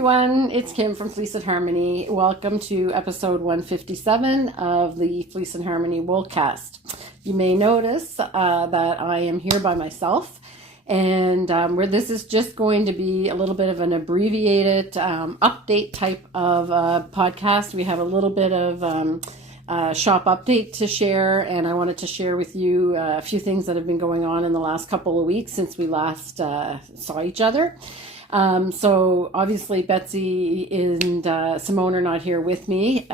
everyone, it's Kim from Fleece and Harmony. Welcome to episode 157 of the Fleece and Harmony Woolcast. You may notice that I am here by myself, and where this is just going to be a little bit of an abbreviated update type of podcast. We have a little bit of shop update to share, and I wanted to share with you a few things that have been going on in the last couple of weeks since we last saw each other. So obviously Betsy and Simone are not here with me.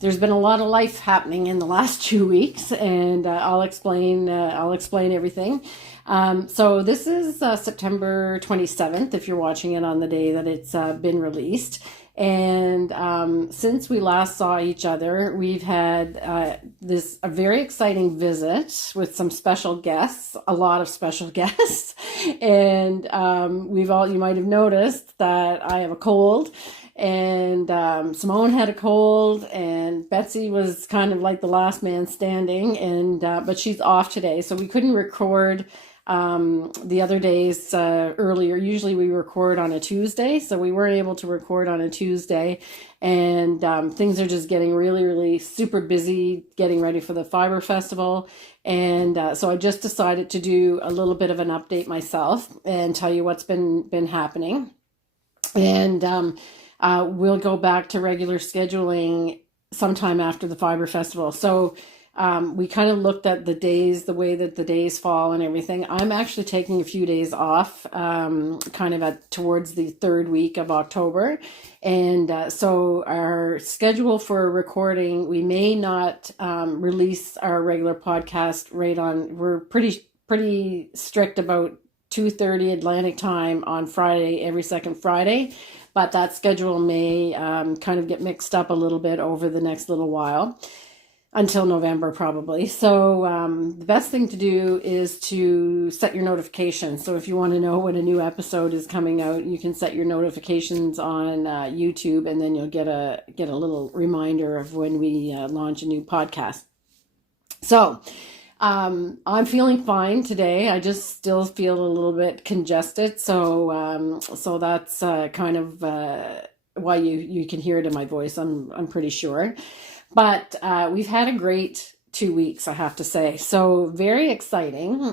There's been a lot of life happening in the last 2 weeks, and I'll explain everything. So this is September 27th, if you're watching it on the day that it's been released. And since we last saw each other, we've had a very exciting visit with some special guests, a lot of special guests. And you might have noticed that I have a cold, and Simone had a cold, and Betsy was kind of like the last man standing, and but she's off today, so we couldn't record the other days earlier. Usually we record on a Tuesday, so we weren't able to record on a Tuesday, and things are just getting really, really super busy getting ready for the Fibre Festival. And so I just decided to do a little bit of an update myself and tell you what's been happening. And we'll go back to regular scheduling sometime after the Fibre Festival. So we kind of looked at the days, the way that the days fall and everything. I'm actually taking a few days off, kind of towards the third week of October. And so our schedule for recording, we may not release our regular podcast right on. We're pretty strict about 2:30 Atlantic time on Friday, every second Friday. But that schedule may kind of get mixed up a little bit over the next little while, until November probably. So the best thing to do is to set your notifications. So if you want to know when a new episode is coming out, you can set your notifications on YouTube, and then you'll get a little reminder of when we launch a new podcast. So I'm feeling fine today. I just still feel a little bit congested. So that's kind of why you can hear it in my voice. I'm pretty sure. But we've had a great 2 weeks, I have to say. So very exciting.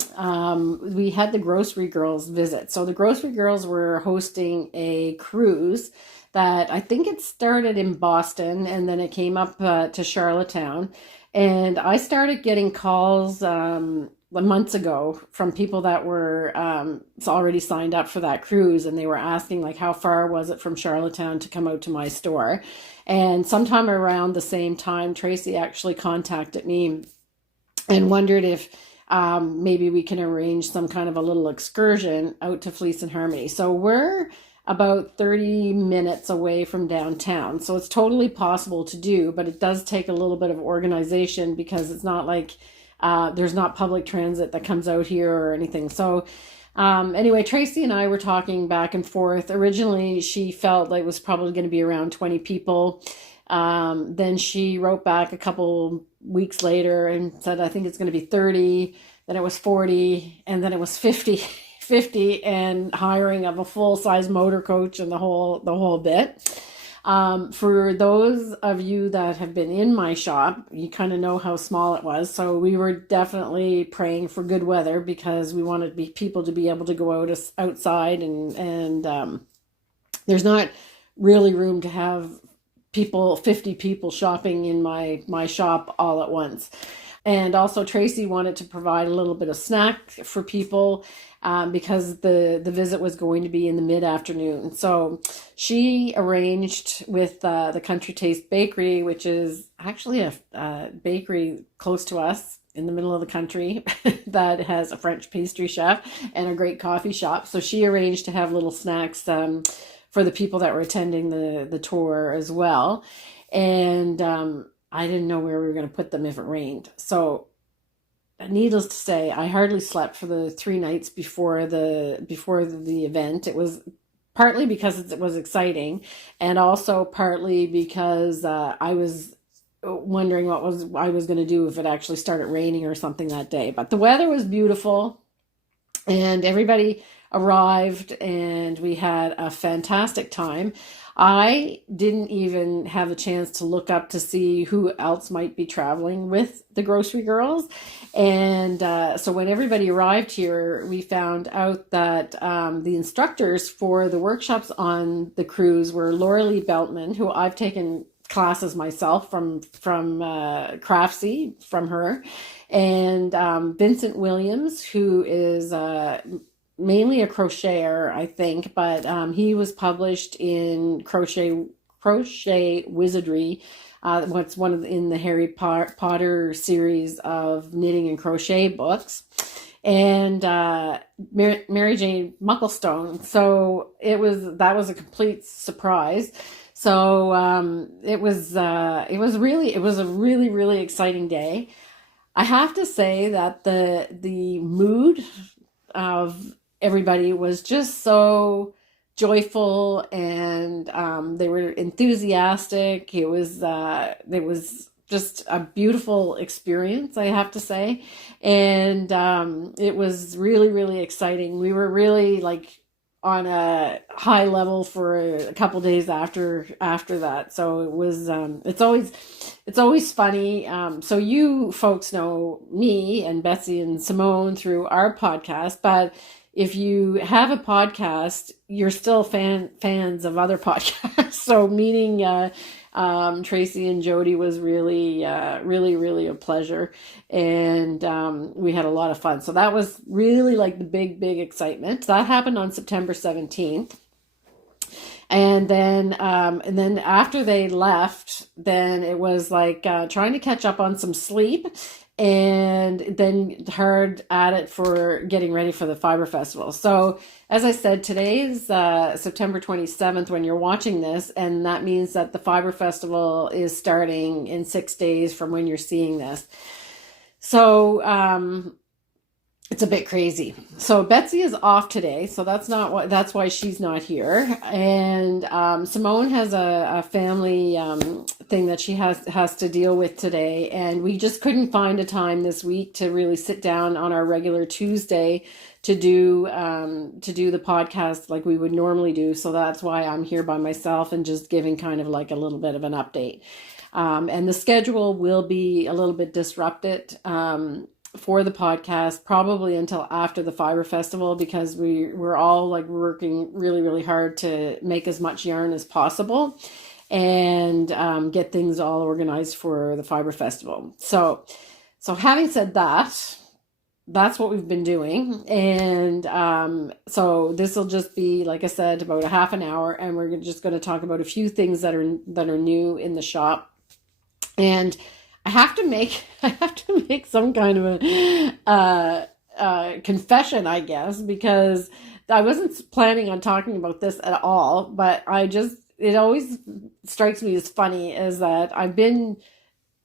We had the Grocery Girls visit. So the Grocery Girls were hosting a cruise that I think it started in Boston, and then it came up to Charlottetown. And I started getting calls months ago from people that were already signed up for that cruise, and they were asking like, how far was it from Charlottetown to come out to my store? And sometime around the same time, Tracy actually contacted me and wondered if maybe we can arrange some kind of a little excursion out to Fleece and Harmony. So we're about 30 minutes away from downtown, so it's totally possible to do, but it does take a little bit of organization because it's not like there's not public transit that comes out here or anything. So anyway, Tracy and I were talking back and forth. Originally, she felt like it was probably going to be around 20 people. Then she wrote back a couple weeks later and said, I think it's going to be 30. Then it was 40, and then it was 50, and hiring of a full-size motor coach and the whole bit. For those of you that have been in my shop, you kind of know how small it was. So we were definitely praying for good weather because we wanted people to be able to go outside, and there's not really room to have 50 people shopping in my shop all at once. And also Tracy wanted to provide a little bit of snack for people because the visit was going to be in the mid-afternoon. So she arranged with the Country Taste Bakery, which is actually a bakery close to us in the middle of the country that has a French pastry chef and a great coffee shop. So she arranged to have little snacks for the people that were attending the tour as well. And I didn't know where we were going to put them if it rained. So needless to say, I hardly slept for the 3 nights before the event. It was partly because it was exciting, and also partly because I was wondering what I was going to do if it actually started raining or something that day. But the weather was beautiful. And everybody arrived and we had a fantastic time. I didn't even have a chance to look up to see who else might be traveling with the Grocery Girls. And so when everybody arrived here, we found out that the instructors for the workshops on the cruise were Laura Lee Beltman, who I've taken classes myself from Craftsy from her, and Vincent Williams, who is mainly a crocheter, I think, but he was published in Crochet Wizardry. What's one of in the Harry Potter series of knitting and crochet books, and Mary Jane Mucklestone. So that was a complete surprise. So it was a really, really exciting day. I have to say that the mood of everybody was just so joyful, and they were enthusiastic. It was just a beautiful experience, I have to say, and it was really, really exciting. We were really like on a high level for a couple days after that. So it was it's always funny. So you folks know me and Betsy and Simone through our podcast, but if you have a podcast, you're still fans of other podcasts. So meeting Tracy and Jody was really, really a pleasure. And we had a lot of fun. So that was really like the big excitement. That happened on September 17th. And then after they left, then it was like trying to catch up on some sleep, and then hard at it for getting ready for the Fibre Festival. So as I said, today is September 27th when you're watching this, and that means that the Fibre Festival is starting in 6 days from when you're seeing this. So it's a bit crazy. So Betsy is off today, so that's why she's not here. And Simone has a family thing that she has to deal with today, and we just couldn't find a time this week to really sit down on our regular Tuesday to do the podcast like we would normally do. So that's why I'm here by myself and just giving kind of like a little bit of an update. And the schedule will be a little bit disrupted for the podcast, probably until after the Fibre Festival, because we're all like working really, really hard to make as much yarn as possible and get things all organized for the Fibre Festival. So having said that, that's what we've been doing. And so this will just be, like I said, about a half an hour, and we're just going to talk about a few things that are new in the shop. And I have to make some kind of a confession, I guess, because I wasn't planning on talking about this at all, but it always strikes me as funny is that I've been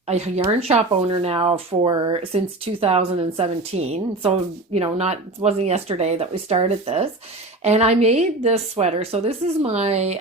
a yarn shop owner now since 2017. So, it wasn't yesterday that we started this. And I made this sweater. So this is my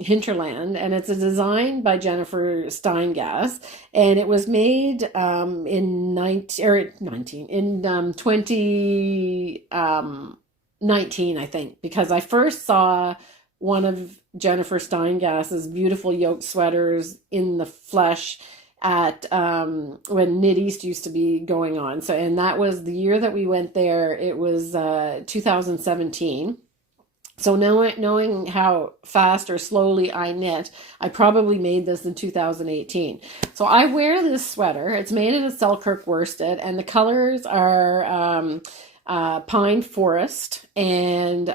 Hinterland, and it's a design by Jennifer Steingass, and it was made in 2019, I think, because I first saw one of Jennifer Steingass's beautiful yoke sweaters in the flesh at when Knit East used to be going on. So, and that was the year that we went there. It was 2017. So knowing how fast or slowly I knit, I probably made this in 2018. So I wear this sweater. It's made in a Selkirk worsted, and the colors are pine forest and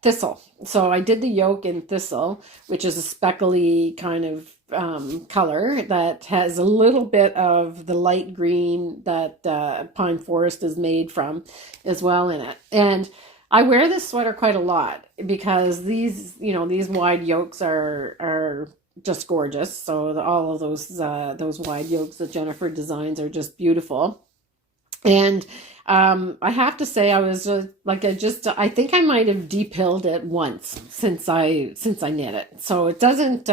thistle. So I did the yoke in thistle, which is a speckly kind of color that has a little bit of the light green that pine forest is made from as well in it. And I wear this sweater quite a lot because these wide yokes are just gorgeous. So all of those wide yokes that Jennifer designs are just beautiful. And I have to say, I was I think I might have de-pilled it once since I knit it. So it doesn't,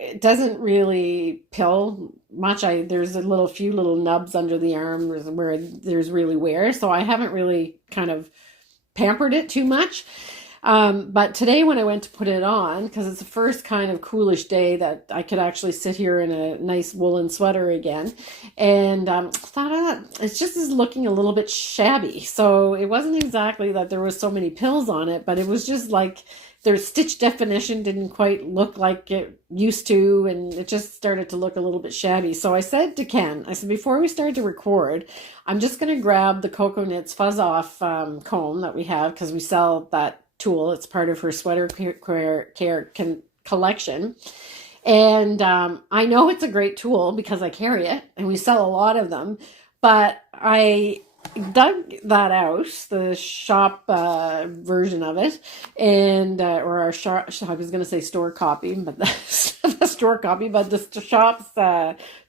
it doesn't really pill much. There's a few little nubs under the arm where there's really wear, so I haven't really kind of pampered it too much. But today when I went to put it on, because it's the first kind of coolish day that I could actually sit here in a nice woolen sweater again, and thought it just is looking a little bit shabby. So it wasn't exactly that there was so many pills on it, but it was just like their stitch definition didn't quite look like it used to, and it just started to look a little bit shabby. So I said to Ken, I said, before we start to record, I'm just going to grab the Coco Knits Fuzz Off comb that we have, because we sell that tool. It's part of her sweater care collection. And I know it's a great tool because I carry it, and we sell a lot of them, but I dug that out, the shop version of it, and or our shop, I was going to say store copy, but the store copy, but the shop's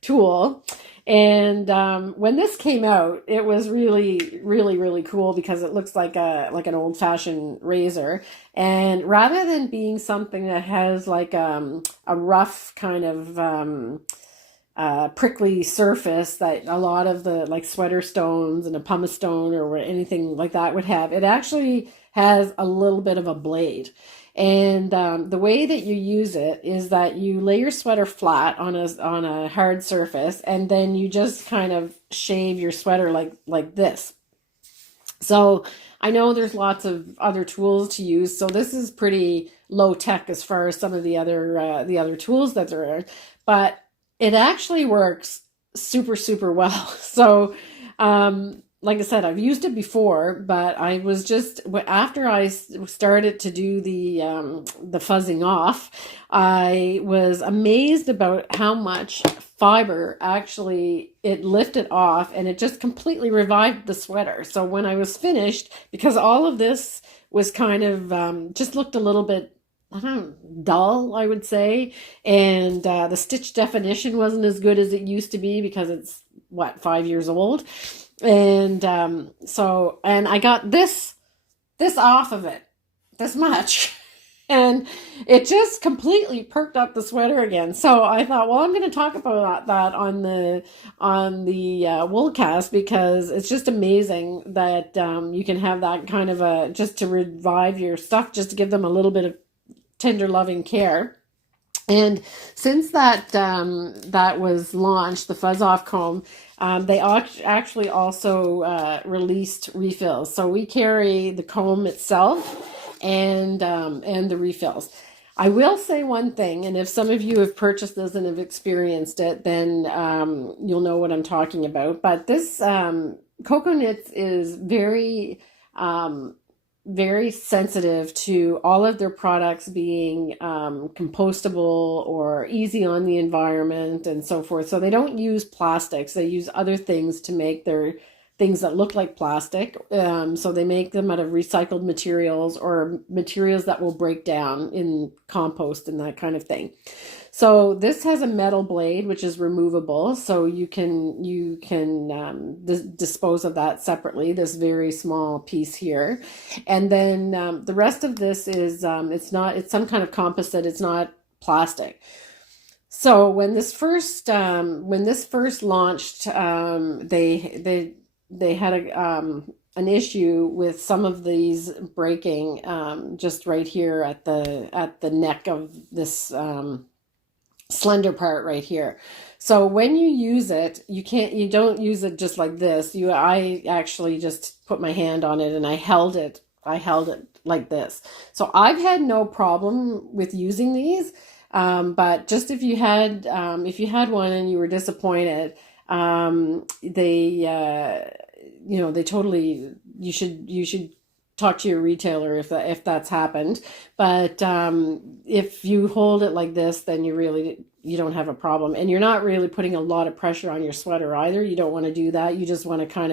tool. And when this came out, it was really, really, really cool because it looks like an old-fashioned razor. And rather than being something that has like a rough kind of prickly surface that a lot of the like sweater stones and a pumice stone or anything like that would have, it actually has a little bit of a blade. And the way that you use it is that you lay your sweater flat on a hard surface, and then you just kind of shave your sweater like this. So I know there's lots of other tools to use, so this is pretty low tech as far as some of the other tools that there are, but it actually works super, super well. So like I said, I've used it before, but I was just, after I started to do the fuzzing off, I was amazed about how much fiber actually it lifted off, and it just completely revived the sweater. So when I was finished, because all of this was kind of just looked a little bit, I don't know, dull, I would say. And the stitch definition wasn't as good as it used to be because it's, 5 years old. And so I got this off of it, this much, and it just completely perked up the sweater again. So I thought, well, I'm going to talk about that on the Woolcast, because it's just amazing that you can have that kind of just to revive your stuff, just to give them a little bit of tender loving care. And since that was launched, the Fuzz Off comb, they actually also released refills. So we carry the comb itself and the refills. I will say one thing, and if some of you have purchased this and have experienced it, then you'll know what I'm talking about. But this Coco Knits is very very sensitive to all of their products being compostable or easy on the environment and so forth. So they don't use plastics. They use other things to make their things that look like plastic. So they make them out of recycled materials or materials that will break down in compost and that kind of thing. So this has a metal blade, which is removable. So you can dispose of that separately, this very small piece here. And then the rest of this is, it's some kind of composite. It's not plastic. So when this first launched, they had an issue with some of these breaking, just right here at the neck of this, slender part right here. So when you use it, you don't use it just like this. I actually just put my hand on it and I held it like this. So I've had no problem with using these. But just if you had one and you were disappointed, they totally, you should talk to your retailer if that's happened. But if you hold it like this, then you don't have a problem, and you're not really putting a lot of pressure on your sweater either. You don't want to do that. You just want to kind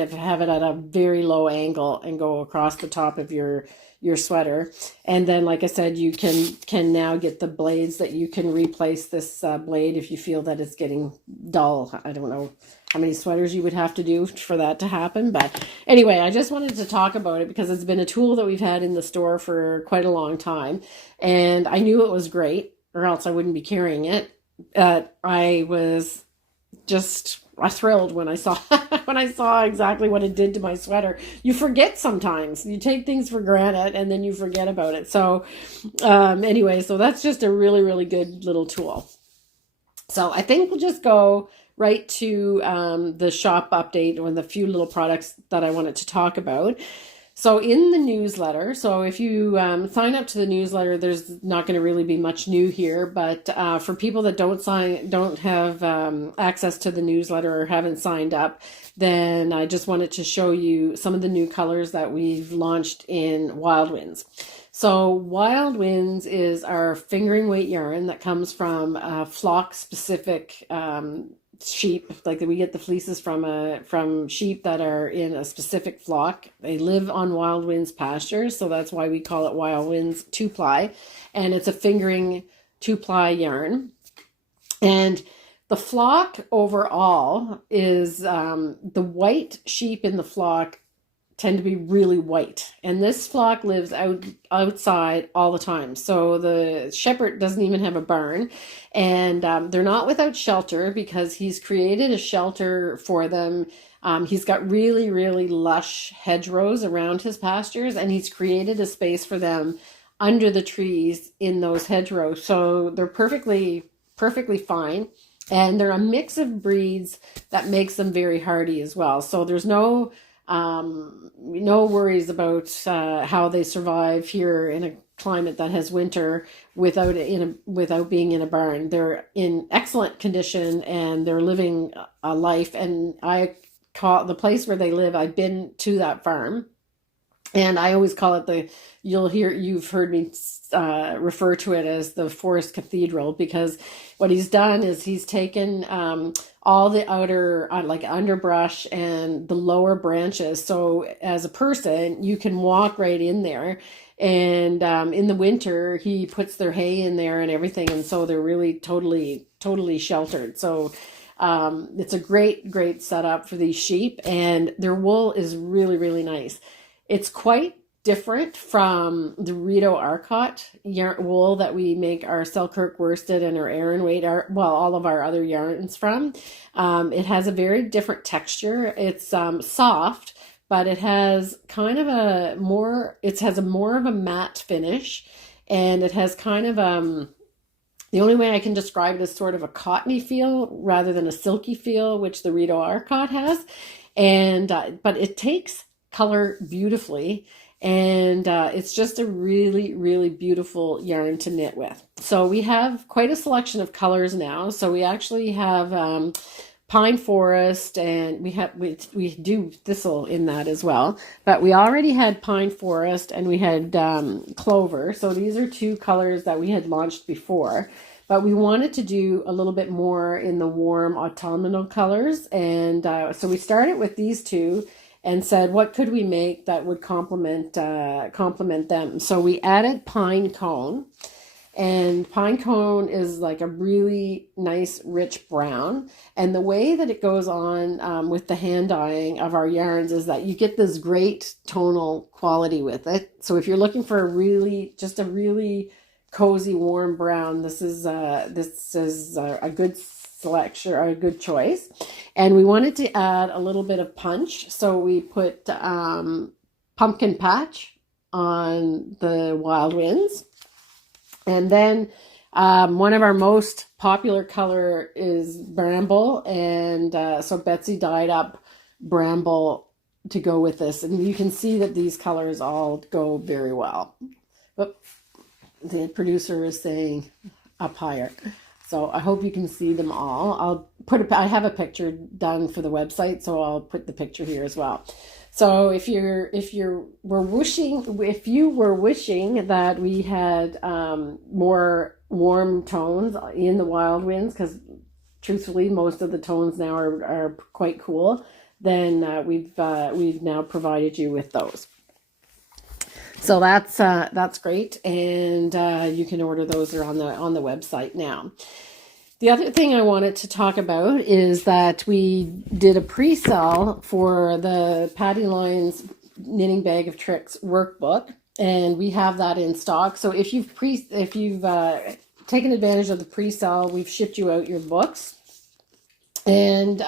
of have it at a very low angle and go across the top of your sweater. And then, like I said, you can now get the blades that you can replace this blade if you feel that it's getting dull. I don't know how many sweaters you would have to do for that to happen. But anyway, I just wanted to talk about it because it's been a tool that we've had in the store for quite a long time. And I knew it was great. or else I wouldn't be carrying it. I was just thrilled when I saw when I saw exactly what it did to my sweater. You forget sometimes. You take things for granted and then you forget about it. So anyway, so that's just a really, really good little tool. So I think we'll just go right to the shop update or the few little products that I wanted to talk about. So in the newsletter, so if you sign up to the newsletter, there's not going to really be much new here. But for people that don't have access to the newsletter or haven't signed up, then I just wanted to show you some of the new colors that we've launched in Wild Winds. So Wild Winds is our fingering weight yarn that comes from flock specific sheep. Like we get the fleeces from sheep that are in a specific flock. They live on Wild Winds pastures, so that's why we call it Wild Winds 2-ply, and it's a fingering 2-ply yarn. And the flock overall is the white sheep in the flock tend to be really white, and this flock lives outside all the time. So the shepherd doesn't even have a barn, and they're not without shelter because he's created a shelter for them. He's got really, really lush hedgerows around his pastures, and he's created a space for them under the trees in those hedgerows. So they're perfectly fine, and they're a mix of breeds that makes them very hardy as well. So there's no worries about how they survive here in a climate that has winter without being in a barn. They're in excellent condition and they're living a life. And I call the place where they live, I've been to that farm, and I always call it you've heard me refer to it as the Forest Cathedral, because what he's done is he's taken all the outer like underbrush and the lower branches. So as a person, you can walk right in there. And in the winter, he puts their hay in there and everything. And so they're really totally sheltered. So it's a great setup for these sheep, and their wool is really, really nice. It's quite different from the Rideau Arcot wool that we make our Selkirk worsted and our Aran weight, all of our other yarns from. It has a very different texture. It's soft, but it has more of a matte finish, and it has kind of the only way I can describe it is sort of a cottony feel rather than a silky feel, which the Rideau Arcot has. And but it takes color beautifully, and it's just a really, really beautiful yarn to knit with. So we have quite a selection of colors now. So we actually have pine forest, and we do thistle in that as well, but we already had pine forest and we had clover. So these are two colors that we had launched before, but we wanted to do a little bit more in the warm autumnal colors, and so we started with these two and said, what could we make that would complement them? So we added pine cone, and pine cone is like a really nice, rich brown. And the way that it goes on with the hand dyeing of our yarns is that you get this great tonal quality with it. So if you're looking for a really cozy, warm brown, this is a good selection or a good choice. And we wanted to add a little bit of punch, so we put pumpkin patch on the Wild Winds. And then one of our most popular color is bramble, and so Betsy dyed up bramble to go with this, and you can see that these colors all go very well. But the producer is saying up higher. So I hope you can see them all. I have a picture done for the website, so I'll put the picture here as well. So if you were wishing that we had more warm tones in the Wild Winds, because truthfully most of the tones now are quite cool, then we've now provided you with those. So that's great, and you can order those. They're on the website now. The other thing I wanted to talk about is that we did a pre-sale for the Patty Lyons Knitting Bag of Tricks workbook, and we have that in stock. So if you've taken advantage of the pre-sale. We've shipped you out your books, and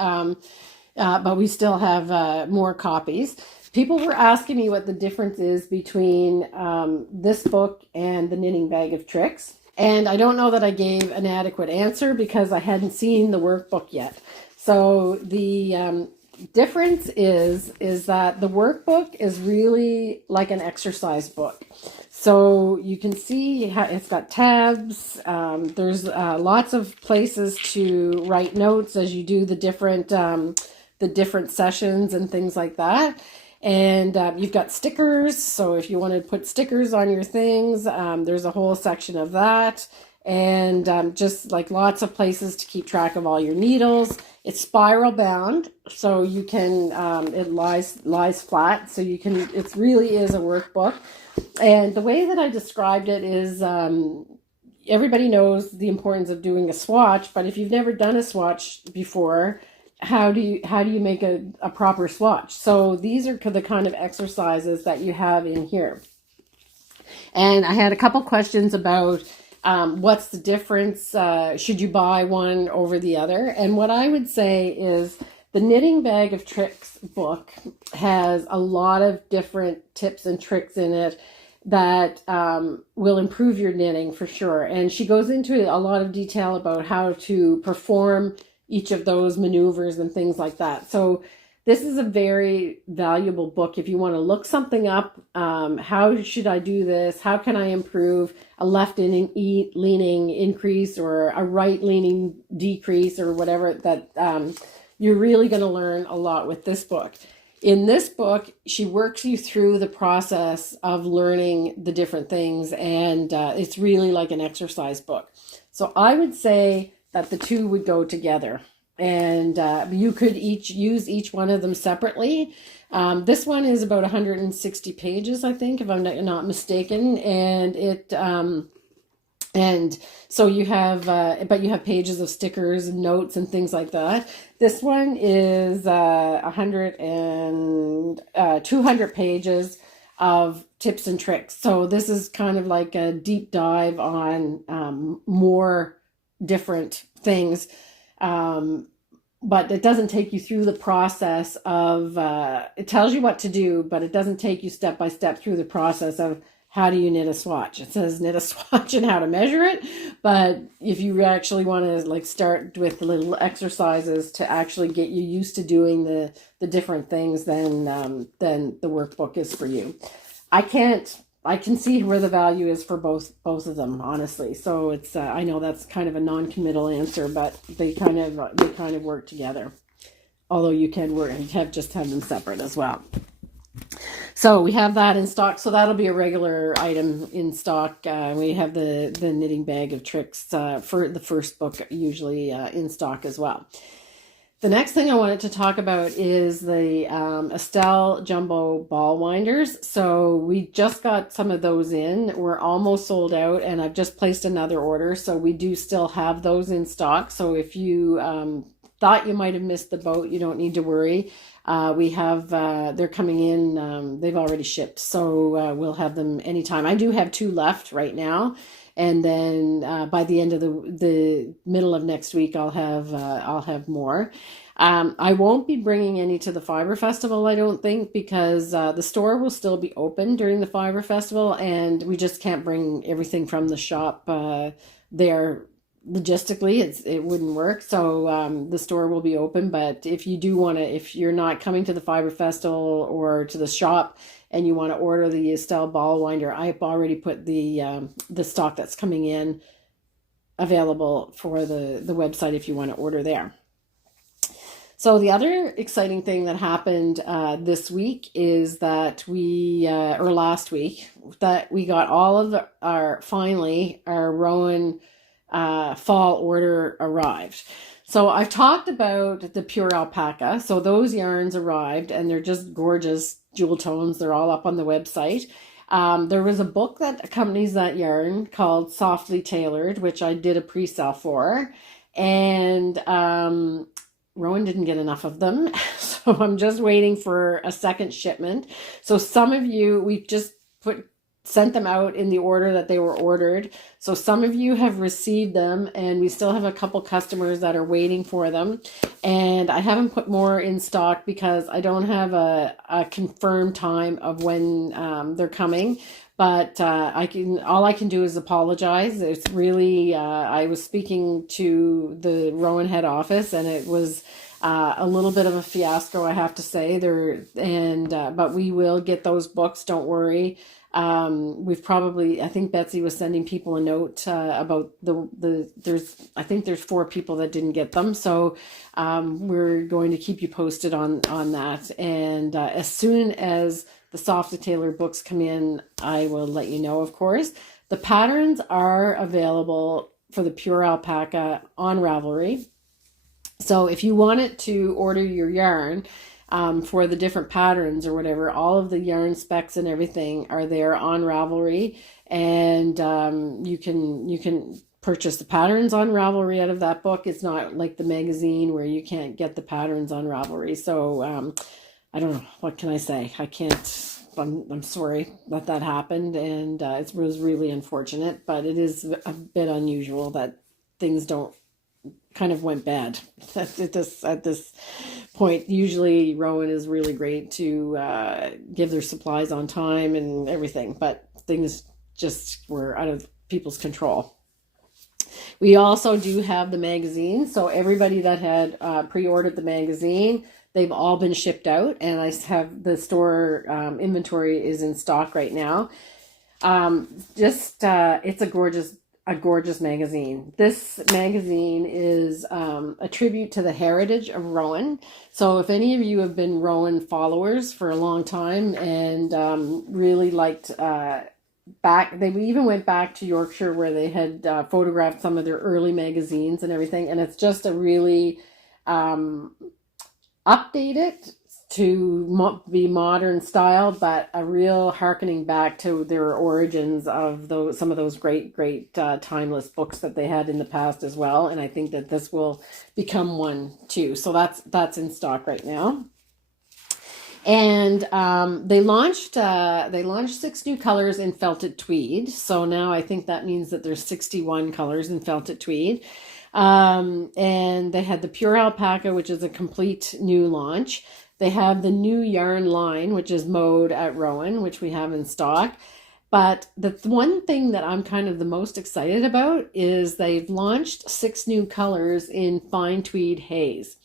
but we still have more copies. People were asking me what the difference is between this book and the Knitting Bag of Tricks. And I don't know that I gave an adequate answer because I hadn't seen the workbook yet. So the difference is that the workbook is really like an exercise book. So you can see how it's got tabs. There's lots of places to write notes as you do the different sessions and things like that. And you've got stickers, so if you want to put stickers on your things, there's a whole section of that. And just like lots of places to keep track of all your needles. It's spiral bound, so you can, it lies flat, so you can, it really is a workbook. And the way that I described it is, everybody knows the importance of doing a swatch, but if you've never done a swatch before, how do you make a proper swatch? So these are the kind of exercises that you have in here. And I had a couple questions about what's the difference, should you buy one over the other? And what I would say is the Knitting Bag of Tricks book has a lot of different tips and tricks in it that will improve your knitting for sure. And she goes into a lot of detail about how to perform each of those maneuvers and things like that. So this is a very valuable book if you want to look something up. How should I do this? How can I improve a left leaning increase or a right leaning decrease or whatever? That you're really going to learn a lot with this book. In this book, she works you through the process of learning the different things, and it's really like an exercise book. So I would say that the two would go together, and you could use each one of them separately. This one is about 160 pages, I think, if I'm not mistaken, and it and so you have but you have pages of stickers and notes and things like that. This one is 200 pages of tips and tricks. So this is kind of like a deep dive on more different things, but it doesn't take you through the process of it tells you what to do, but it doesn't take you step by step through the process of how do you knit a swatch. It says knit a swatch and how to measure it, but if you actually want to like start with the little exercises to actually get you used to doing the different things, then the workbook is for you. I can see where the value is for both of them, honestly. So it's I know that's kind of a non-committal answer, but they kind of work together. Although you can work and have them separate as well. So we have that in stock. So that'll be a regular item in stock. We have the Knitting Bag of Tricks for the first book usually in stock as well. The next thing I wanted to talk about is the Estelle Jumbo Ball Winders. So we just got some of those in. We're almost sold out, and I've just placed another order. So we do still have those in stock. So if you thought you might have missed the boat, you don't need to worry. We have, they're coming in, they've already shipped. So we'll have them anytime. I do have 2 left right now. And then by the end of the middle of next week, I'll have more. I won't be bringing any to the Fibre Festival, I don't think, because the store will still be open during the Fibre Festival, and we just can't bring everything from the shop there. Logistically, it wouldn't work. So the store will be open, but if you do want to, if you're not coming to the Fibre Festival or to the shop and you want to order the Estelle Ball Winder, I've already put the stock that's coming in available for the website if you want to order there. So the other exciting thing that happened this week is that or last week, that we got all of our ROWAN fall order arrived. So I've talked about the pure alpaca. So those yarns arrived, and they're just gorgeous jewel tones. They're all up on the website. There was a book that accompanies that yarn called Softly Tailored, which I did a pre-sale for, and Rowan didn't get enough of them. So I'm just waiting for a second shipment. So some of you, we've just put sent them out in the order that they were ordered. So some of you have received them, and we still have a couple customers that are waiting for them. And I haven't put more in stock because I don't have a confirmed time of when they're coming. But all I can do is apologize. It's really, I was speaking to the ROWAN head office, and it was a little bit of a fiasco, I have to say. But we will get those books. Don't worry. I think Betsy was sending people a note about there's 4 people that didn't get them. So we're going to keep you posted on that. And as soon as the Soft Tailor books come in, I will let you know, of course. The patterns are available for the Pure Alpaca on Ravelry. So if you wanted to order your yarn for the different patterns or whatever, all of the yarn specs and everything are there on Ravelry, and you can purchase the patterns on Ravelry out of that book. It's not like the magazine where you can't get the patterns on Ravelry. So I don't know, what can I say? I can't. I'm sorry that happened, and it was really unfortunate, but it is a bit unusual that things kind of went bad at this point. Usually ROWAN is really great to give their supplies on time and everything, but things just were out of people's control. We also do have the magazine, so everybody that had pre-ordered the magazine, they've all been shipped out, and I have the store inventory is in stock right now. It's a gorgeous magazine. This magazine is a tribute to the heritage of ROWAN. So if any of you have been ROWAN followers for a long time and really liked they even went back to Yorkshire where they had photographed some of their early magazines and everything, and it's just a really updated to be modern style, but a real harkening back to their origins of some of those great timeless books that they had in the past as well. And I think that this will become one too. So that's in stock right now. And they launched 6 new colors in felted tweed. So now I think that means that there's 61 colors in felted tweed. And they had the Pure Alpaca, which is a complete new launch. They have the new yarn line, which is mode at ROWAN, which we have in stock. But the one thing that I'm kind of the most excited about is they've launched 6 new colors in fine tweed haze.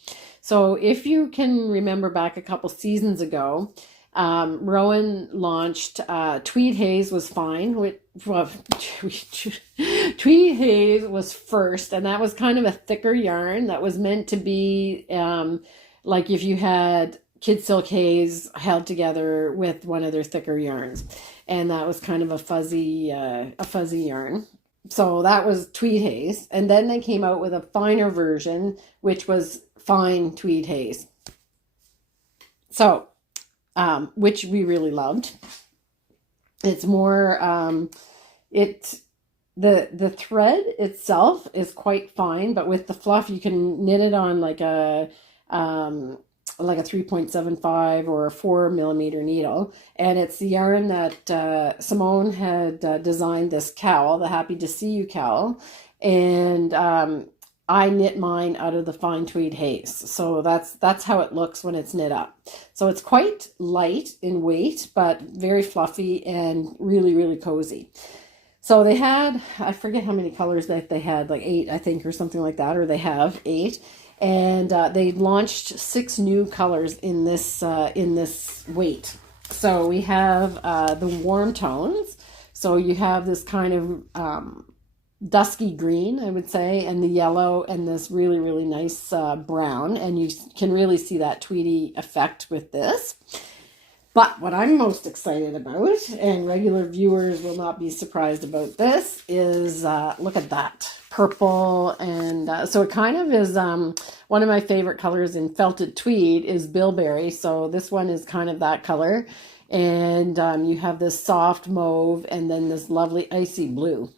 So if you can remember back a couple seasons ago, ROWAN launched Tweed Haze was fine. Tweed Haze was first, and that was kind of a thicker yarn that was meant to be like if you had Kid Silk Haze held together with one of their thicker yarns, and that was kind of a fuzzy yarn. So that was Tweed Haze, and then they came out with a finer version, which was fine Tweed Haze. So, which we really loved. It's more, the thread itself is quite fine, but with the fluff, you can knit it on like a 3.75 or a 4 millimeter needle. And it's the yarn that Simone had designed this cowl, the Happy to See You cowl. And I knit mine out of the fine tweed haze. So that's how it looks when it's knit up. So it's quite light in weight, but very fluffy and really, really cozy. So they had, I forget how many colors that they had, like 8, I think, or something like that, or they have 8. And they launched 6 new colors in this weight. So we have the warm tones. So you have this kind of dusky green, I would say, and the yellow, and this really, really nice brown. And you can really see that tweedy effect with this. But what I'm most excited about, and regular viewers will not be surprised about this, is look at that purple. And so it kind of is one of my favorite colors in felted tweed is bilberry. So this one is kind of that color. And you have this soft mauve and then this lovely icy blue.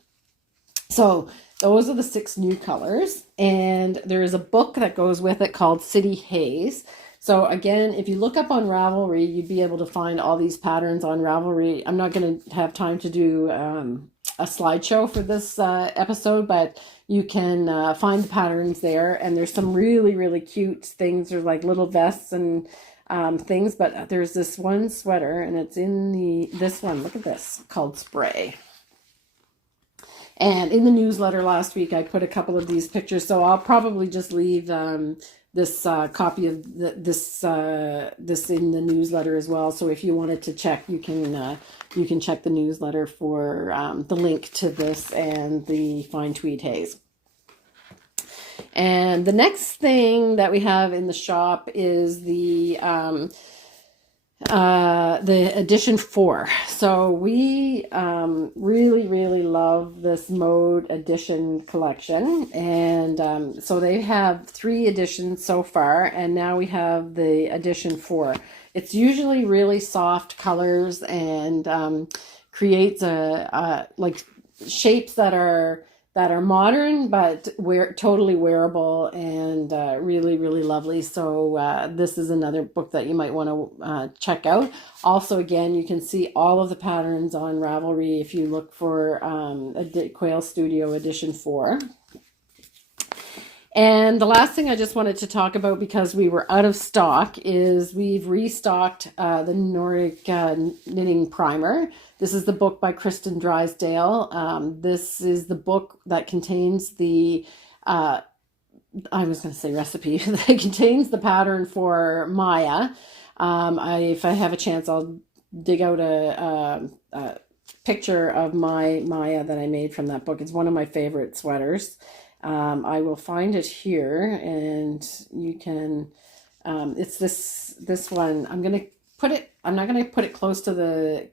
So those are the 6 new colors. And there is a book that goes with it called City Haze. So again, if you look up on Ravelry, you'd be able to find all these patterns on Ravelry. I'm not going to have time to do a slideshow for this episode, but you can find the patterns there. And there's some really, really cute things. There's like little vests and things, but there's this one sweater, and it's in this one. Look at this, called Spray. And in the newsletter last week, I put a couple of these pictures, so I'll probably just leave this copy of this in the newsletter as well. So if you wanted to check, you can check the newsletter for the link to this and the fine tweed haze. And the next thing that we have in the shop is the edition 4. So we really, really love this mode edition collection, and so they have 3 editions so far, and now we have the edition 4. It's usually really soft colors and creates like shapes that are modern, but totally wearable and really, really lovely. So this is another book that you might want to check out. Also, again, you can see all of the patterns on Ravelry if you look for Quail Studio Edition 4. And the last thing I just wanted to talk about, because we were out of stock, is we've restocked the Nordic Knitting Primer. This is the book by Kristen Drysdale. This is the book that contains the, I was going to say recipe, that contains the pattern for Maya. If I have a chance, I'll dig out a picture of my Maya that I made from that book. It's one of my favorite sweaters. I will find it here, and you can, it's this one. I'm not going to put it close to the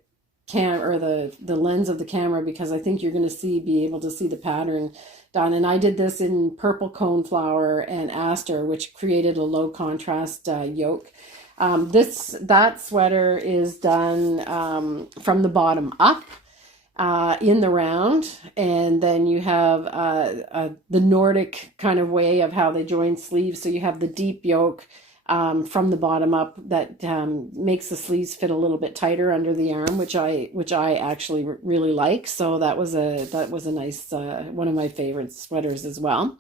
the lens of the camera, because I think you're going to be able to see the pattern done. And I did this in purple coneflower and aster, which created a low contrast yoke. That sweater is done from the bottom up. In the round, and then you have the Nordic kind of way of how they join sleeves. So you have the deep yoke from the bottom up that makes the sleeves fit a little bit tighter under the arm, which I actually really like. So that was a nice one of my favorite sweaters as well.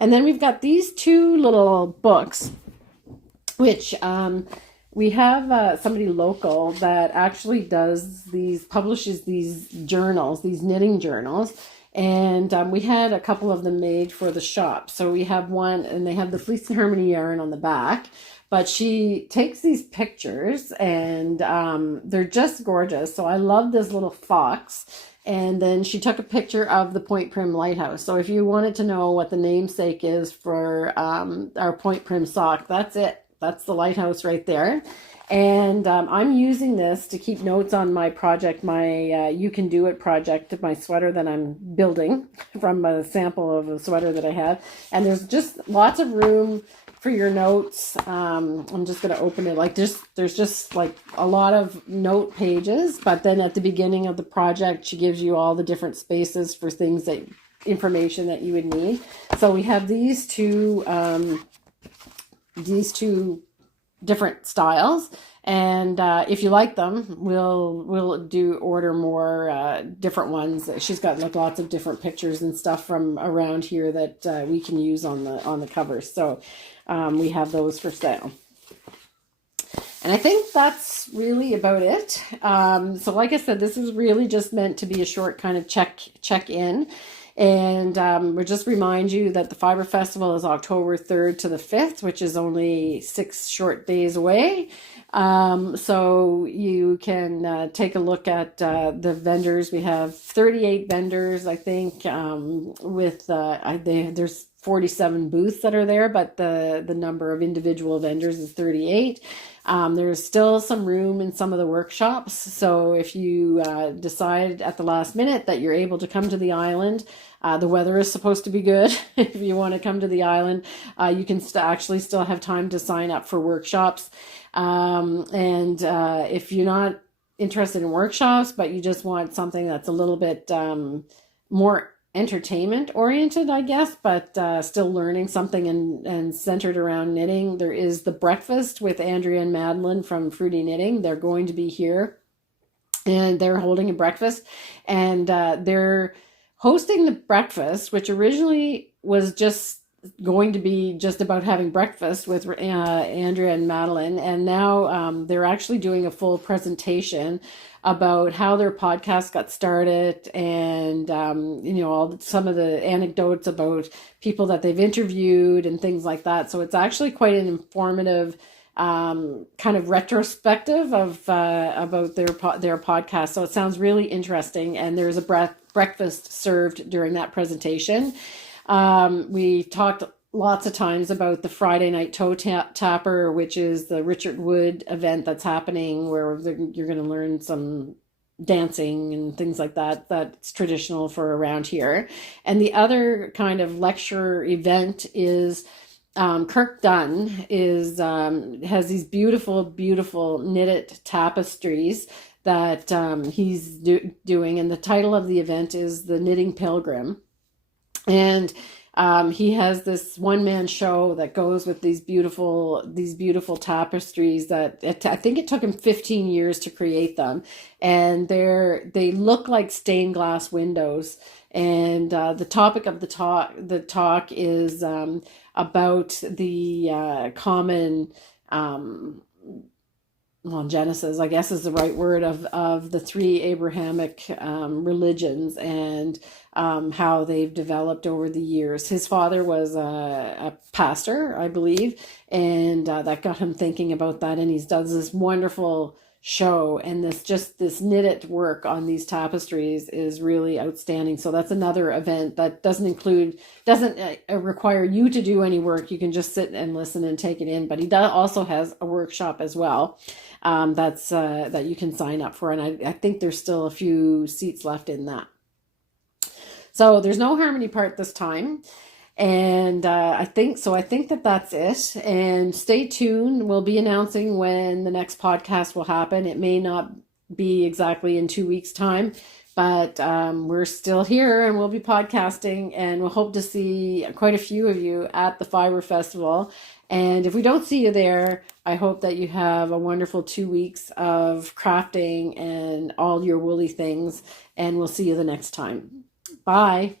And then we've got these 2 little books, which we have somebody local that actually publishes these journals, these knitting journals. And we had a couple of them made for the shop. So we have one, and they have the Fleece and Harmony yarn on the back. But she takes these pictures, and they're just gorgeous. So I love this little fox. And then she took a picture of the Point Prim Lighthouse. So if you wanted to know what the namesake is for our Point Prim sock, that's it. That's the lighthouse right there. And I'm using this to keep notes on my project, my You Can Do It project, my sweater that I'm building from a sample of a sweater that I have. And there's just lots of room for your notes. I'm just going to open it. There's just like a lot of note pages, but then at the beginning of the project, she gives you all the different spaces for information that you would need. So we have these two different styles, and if you like them, we'll order more different ones. She's got like lots of different pictures and stuff from around here that we can use on the covers. So we have those for sale. And I think that's really about it. So like I said, this is really just meant to be a short kind of check-in. And we'll just remind you that the Fibre Festival is October 3rd to the 5th, which is only 6 short days away. So you can take a look at the vendors. We have 38 vendors, I think, there's 47 booths that are there, but the number of individual vendors is 38. There's still some room in some of the workshops. So if you decide at the last minute that you're able to come to the island, the weather is supposed to be good. If you want to come to the island, you can actually still have time to sign up for workshops. And if you're not interested in workshops, but you just want something that's a little bit more entertainment oriented, I guess, but still learning something and centered around knitting. There is the breakfast with Andrea and Madeline from Fruity Knitting. They're going to be here, and they're holding a breakfast, and they're hosting the breakfast, which originally was just going to be just about having breakfast with Andrea and Madeline, and now they're actually doing a full presentation about how their podcast got started, and some of the anecdotes about people that they've interviewed and things like that. So it's actually quite an informative kind of retrospective of about their podcast. So it sounds really interesting, and there's a breakfast served during that presentation. We talked lots of times about the Friday Night Toe Tapper, which is the Richard Wood event that's happening, where you're going to learn some dancing and things like that that's traditional for around here. And the other kind of lecture event is Kirk Dunn has these beautiful knitted tapestries that he's doing, and the title of the event is The Knitting Pilgrim. And he has this one-man show that goes with these beautiful tapestries that I think it took him 15 years to create them, and they look like stained glass windows. And the topic of the talk is about the common Genesis, I guess is the right word, of the three Abrahamic religions, and how they've developed over the years. His father was a pastor, I believe, and that got him thinking about that. And he does this wonderful show, and this knitted work on these tapestries is really outstanding. So that's another event that doesn't require you to do any work. You can just sit and listen and take it in. But he also has a workshop as well that you can sign up for, and I think there's still a few seats left in that. So there's no harmony part this time. And I think that's it. And stay tuned. We'll be announcing when the next podcast will happen. It may not be exactly in 2 weeks' time, but we're still here, and we'll be podcasting, and we'll hope to see quite a few of you at the Fibre Festival. And if we don't see you there, I hope that you have a wonderful 2 weeks of crafting and all your woolly things, and we'll see you the next time. Bye.